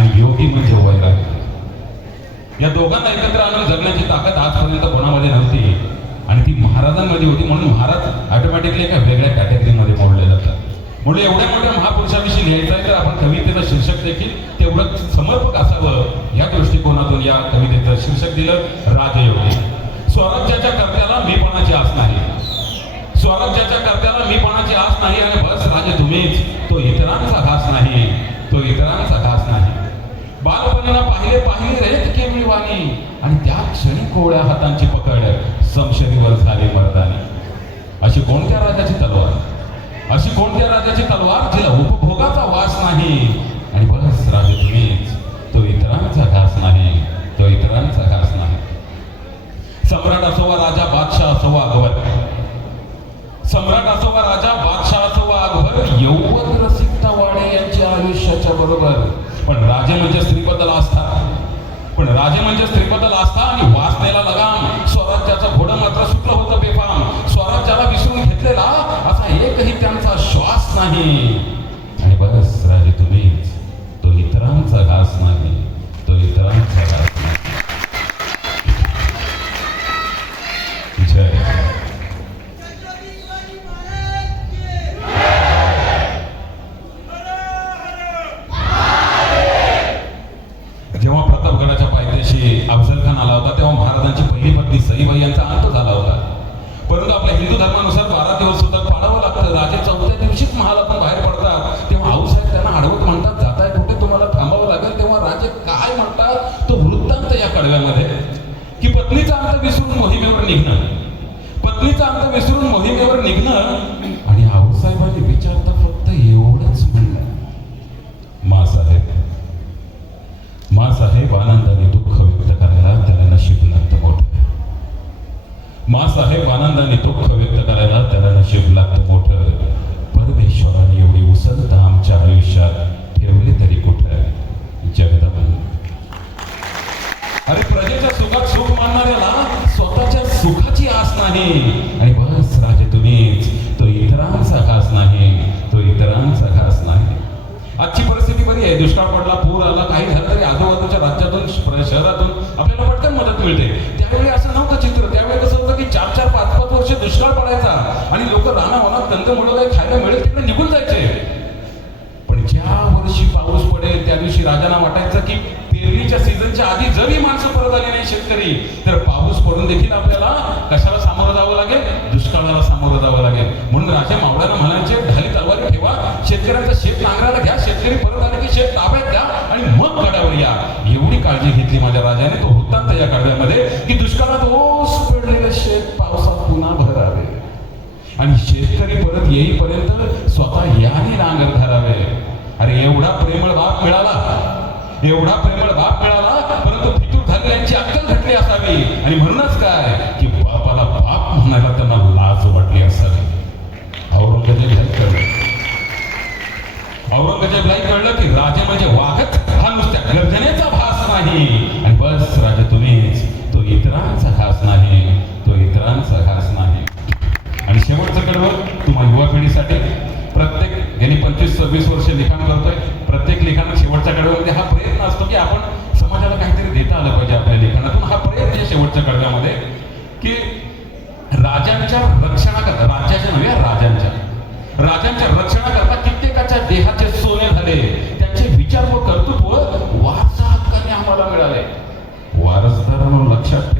आणि योगी म्हणजे या दोघांना एकत्र आणून जगण्याची ताकद आजपर्यंत कोणामध्ये नव्हती. आणि ती महाराजांमध्ये होती म्हणून महाराज ऑटोमॅटिकली एका वेगळ्या कॅटेगरीमध्ये मोडले जातात. म्हणून एवढ्या मोठ्या महापुरुषाविषयी लिहायचं आहे तर आपण कवितेचं शीर्षक देखील तेवढं समर्पक असावं. या दृष्टिकोनातून या कवितेचं शीर्षक दिलं राजयोगी. स्वराज्याच्या कर्त्याला मी पणाची आस नाही? स्वराज्याच्या कर्त्याला मी पणाची आस नाही? आणि बस राजे तुम्हीच. तो इतरांचा घास नाही. तो इतरांचा बालपणीला पाहिले पाहिले रेत केवळी वाणी आणि त्या क्षणी कोवळ्या हातांची पकड समशरीवर झाली मर्दानी. अशी कोणत्या राजाची तलवार. अशी कोणत्या राजाची तलवार जिला उपभोगाचा वास नाही. आणि बस राजे तुम्हीच तो इतरांचा घास नाही तो इतरांचा घास नाही. सम्राट म्हणजे स्त्रीबद्दल आस्था आणि वासनेला लगाम स्वराज्याचं घोडं मात्र सुटलं होतं बेफाम. स्वराज्याला विसरून घेतलेला असा एकही त्यांचा श्वास नाही. आणि बस राजे तुम्हीच. तो इतरांचा घास नाही. तो इतरांचा पायथ्याशी अफजल खान आला होता तेव्हा महाराजांची पहिली पत्नी सईबाई यांचा अंत झाला होता. परंतु आपल्या हिंदू धर्मानुसार बारा दिवस सुद्धा पाडावं लागतं. राजे चौथ्या दिवशीच महालातून बाहेर पडतात. तेव्हा आऊसाहेब त्यांना अडवत म्हणतात जाताय कुठे? तुम्हाला थांबावं लागेल. तेव्हा राजे काय म्हणतात? तो वृत्तांत या कडव्यामध्ये. की पत्नीचा अंत विसरून मोहिमेवर निघणं. पत्नीचा अंत विसरून मोहिमेवर निघणं. आणि आऊसाहेबांनी विचारता फक्त एवढंच म्हणणं मा साहेब मा साहेब आनंदाने दुःख व्यक्त करायला त्याला नशीब लागतं मोठं मा साहेब आनंदाने दुःख व्यक्त करायला त्याला नशीब लागतं मोठं. परमेश्वराने एवढी उसंत आमच्या आयुष्यात ठेवली तरी कुठं? जगदम अरे प्रजेच्या सुखात सुख मानणाऱ्याला स्वतःच्या सुखाची आस नाही. आणि बस राजे तुम्हीच तो इतरांचा घास नाही. तो इतरांचा घास नाही. आजची परिस्थिती बरी आहे. दुष्काळ पडला पूर आला काही झालं तरी आजूबाजूच्या राज्यातून शहरात तिकडे निघून जायचे. पण ज्या वर्षी पाऊस पडेल त्या दिवशी राजांना वाटायचं की पेरणीच्या सीझनच्या आधी जरी माणसं परत आली नाही शेतकरी तर पाऊस पडून देखील आपल्याला कशाला सामोरं जावं लागेल? दुष्काळाला सामोरं जावं लागेल. म्हणून राजा मावळ्यानं म्हणायचे ढाली तलवारी ठेवा शेतकऱ्यांचं शेत नांगराला घ्या शेतकरी परत आले की शेत ताब्यात द्या आणि मग गडावर या. एवढी काळजी घेतली माझ्या राजाने तो वृत्तांत या काढव्यामध्ये की आणि शेतकरी परत येईपर्यंत स्वतः याने नांगर धरावे. अरे एवढा प्रेमळ बाप मिळाला. एवढा प्रेमळ बाप मिळाला परंतु फितूर धरल्यांची अक्कल घटली असावी. आणि म्हणूनच काय की बापाला बाप म्हणायला त्यांना लाज वाटली असावी. औरंगजेब ह्यात कळलं. औरंगजेबलाही कळलं की राजे म्हणजे वाघच हा नुसत्या गर्जनेचा भास नाही. आणि बस राजे तुम्हीच तो इतरांचा भास नाही तो इतरांचा घास नाही आणि शेवटचं कडवं तुम्हा युवा पिढीसाठी प्रत्येक गेली पंचवीस सव्वीस वर्ष लिखाण करतोय. प्रत्येक लिखाणात शेवटच्या कडव्यामध्ये हा प्रयत्न असतो की आपण समाजाला काहीतरी देता आलं पाहिजे आपल्या लिखाणातून. हा प्रयत्न आहे शेवटच्या कडव्यामध्ये की राजांच्या रक्षणाकरता राज्याच्या नव्हे राजांच्या. राजांच्या रक्षणाकरता कित्येकाच्या देहाचे सोने झाले. त्यांचे विचार व कर्तृत्व वारसा हक्काने आम्हाला मिळाले. वारसदारांनो लक्षात ठेवा.